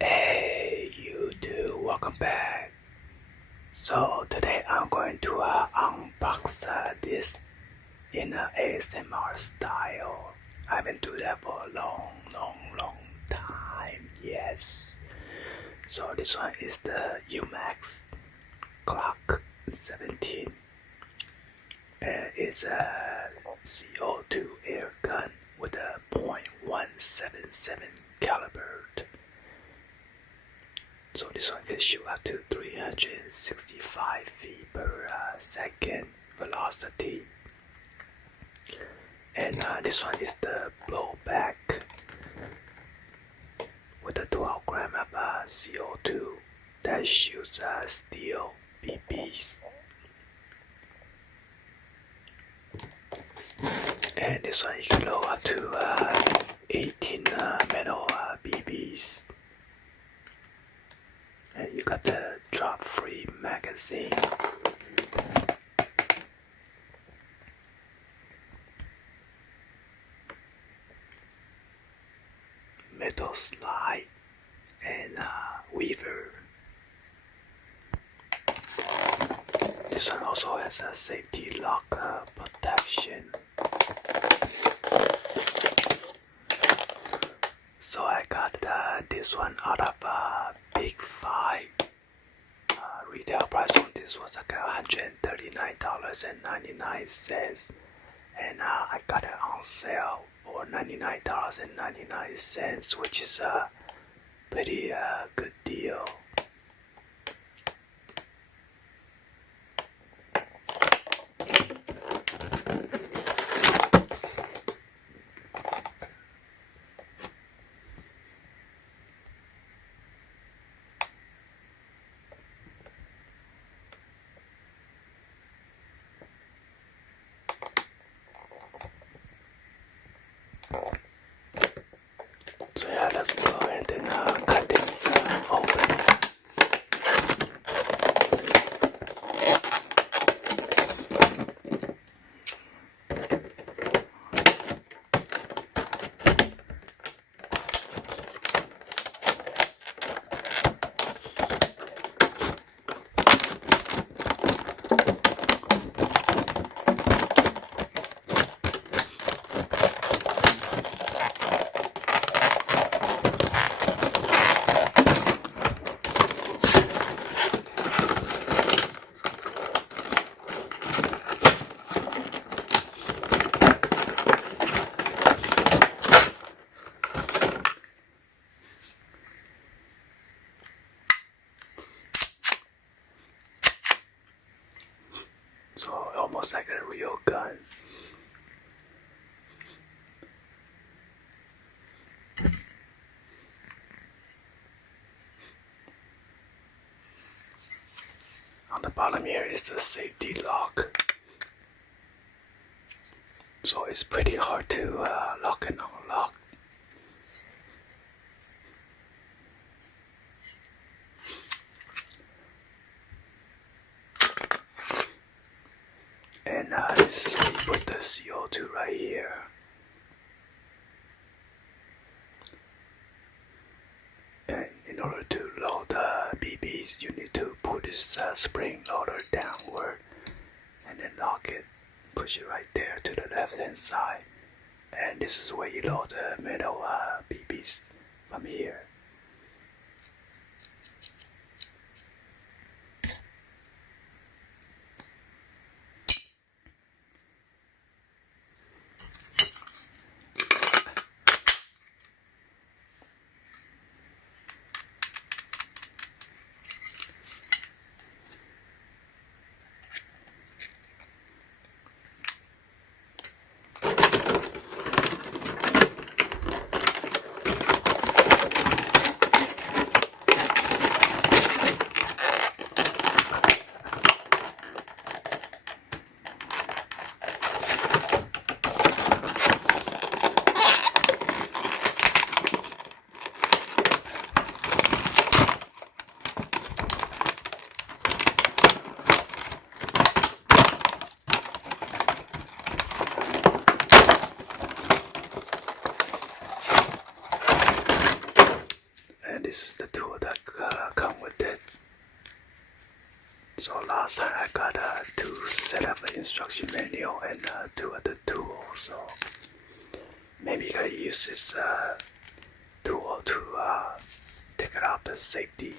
Hey YouTube, welcome back. So today I'm going to unbox this in an ASMR style. I haven't done that for a long time. Yes. So this one is the UMAX Glock 17. It's a CO2 air gun with a .177 caliber. So this one can shoot up to 365 feet per second velocity. And this one is the Blowback with a 12 gram of CO2 that shoots steel BBs. And this one you can load up to 18 metal BBs. And you got the drop-free magazine. Metal slide and weaver. This one also has a safety lock protection. So I got this one out of Big 5. Retail price on this was like $139.99, and I got it on sale for $99.99, which is a pretty good deal. So yeah, let's go ahead and cut this open. So almost like a real gun. On the bottom here is the safety lock. So it's pretty hard to lock and unlock. And this is where you put the CO2 right here. And in order to load the BBs, you need to put this spring loader downward and then lock it. Push it right there to the left hand side. And this is where you load the metal BBs from here. last time I got to set up an instruction manual and 2 other tools, so maybe you gotta use this tool to take it out the safety.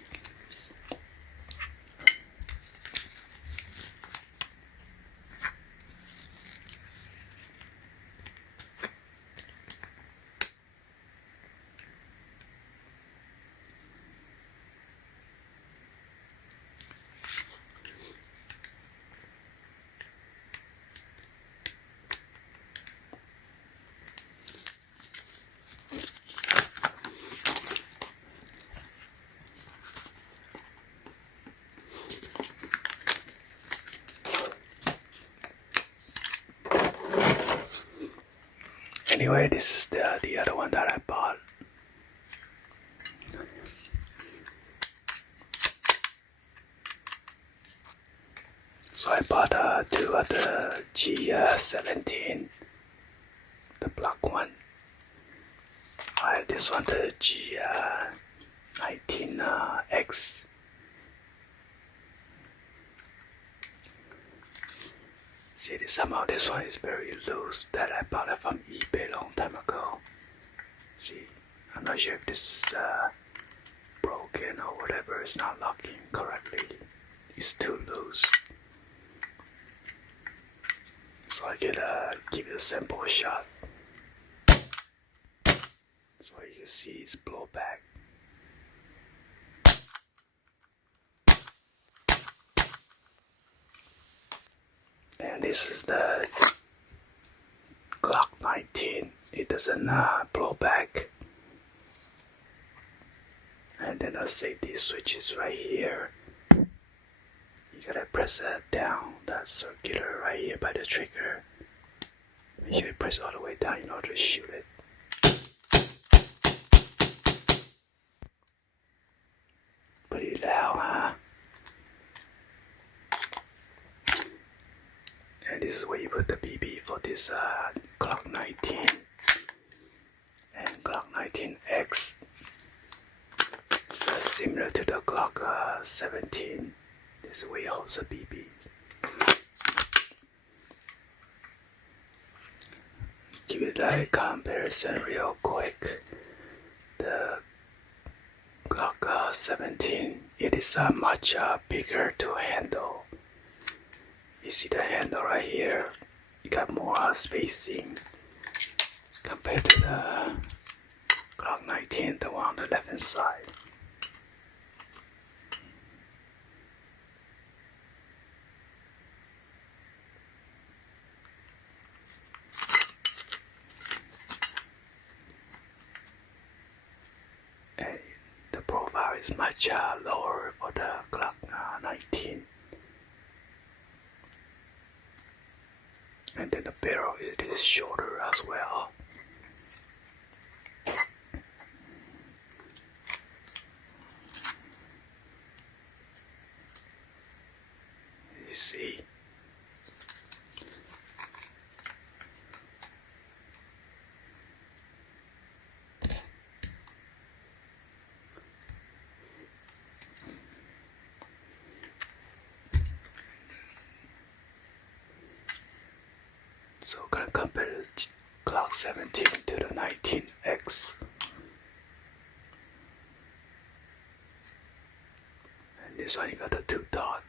Anyway, this is the other one that I bought. So I bought 2 other G17, the black one. This one, the G19x. See, somehow this one is very loose that I bought it from eBay a long time ago. See, I'm not sure if this is broken or whatever, it's not locking correctly. It's too loose. So I can give it a sample shot. So you can see it's blowback. And this is the Glock 19. It doesn't blow back. And then the safety switch is right here. You gotta press that down, that circular right here by the trigger. Make sure you press all the way down in order to shoot it. Pretty loud, huh? And this is where you put the BB for this Glock 19 and Glock 19x. It's similar to the Glock 17. This is where it holds the BB. Give it a comparison real quick. The Glock 17, it is much bigger to handle. You see the handle right here, you got more spacing compared to the Glock 19, the one on the left hand side. And the profile is much lower for the Glock 19. And then the barrel, it is shorter as well. You see. So I'm gonna compare the Glock 17 to the 19x. And this one you got the 2 dot.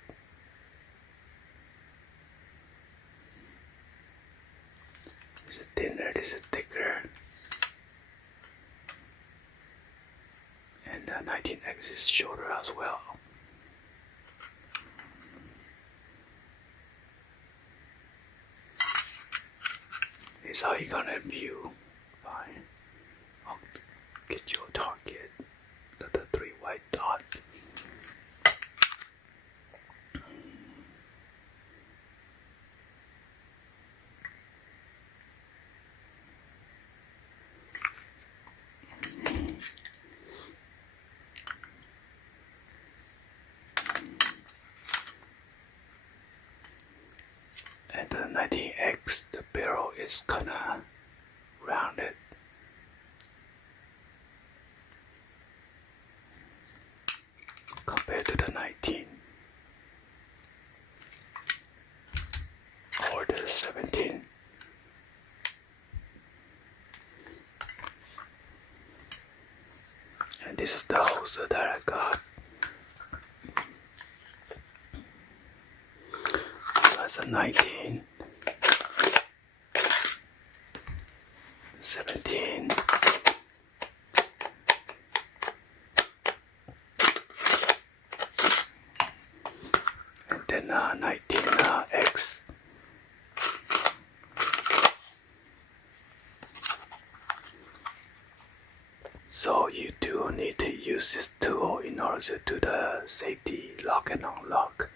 This is thinner, this is thicker. And the 19x is shorter as well. This is how you're gonna view. Fine. I'll get your target. Got the 3 white dot. And the 19x, the barrel is kinda rounded. Compared to the 19. That's a 19, 17, and then 19x. So you do need to use this tool in order to do the safety lock and unlock.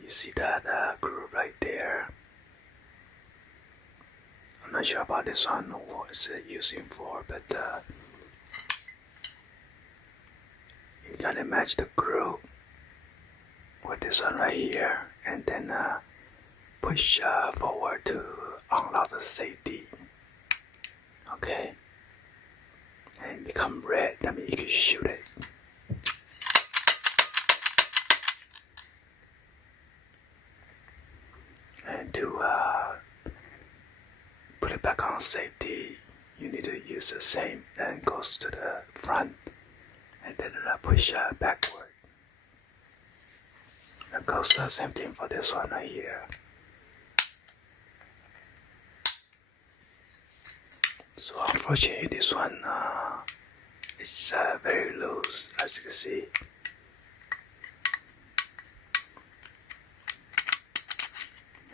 You see that groove right there? I'm not sure about this one, what is it using for, but you gotta match the groove with this one right here, and then push forward to unlock the safety. Okay? And become red, that means you can shoot it. And to put it back on safety, you need to use the same, and goes to the front, and then push backward. That goes the same thing for this one right here. So unfortunately this one is very loose, as you can see.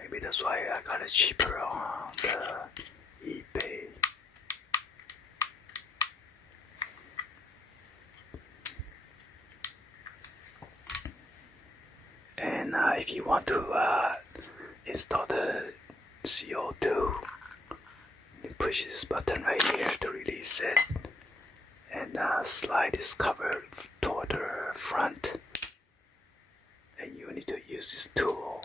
Maybe that's why I got it cheaper on the eBay. And if you want to install the CO2, you push this button right here to release it, and slide this cover toward the front, and you need to use this tool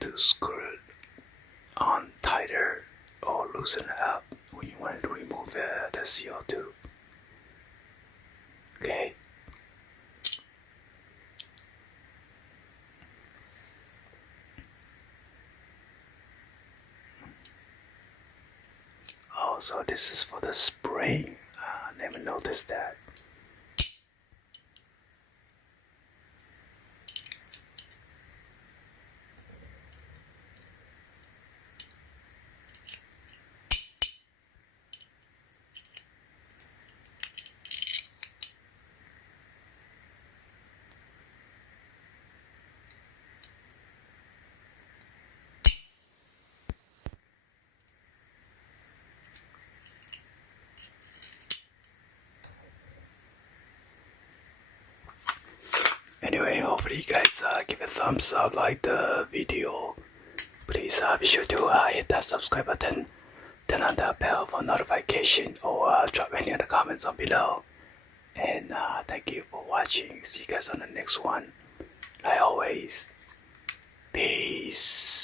to screw it on tighter or loosen it up when you want to remove the CO2. Okay? Oh, so this is for the spring. I never noticed that. Anyway, hopefully you guys give a thumbs up, like the video. Please be sure to hit that subscribe button, turn on the bell for notification, or drop any other comments on below. And thank you for watching. See you guys on the next one. Like always, peace.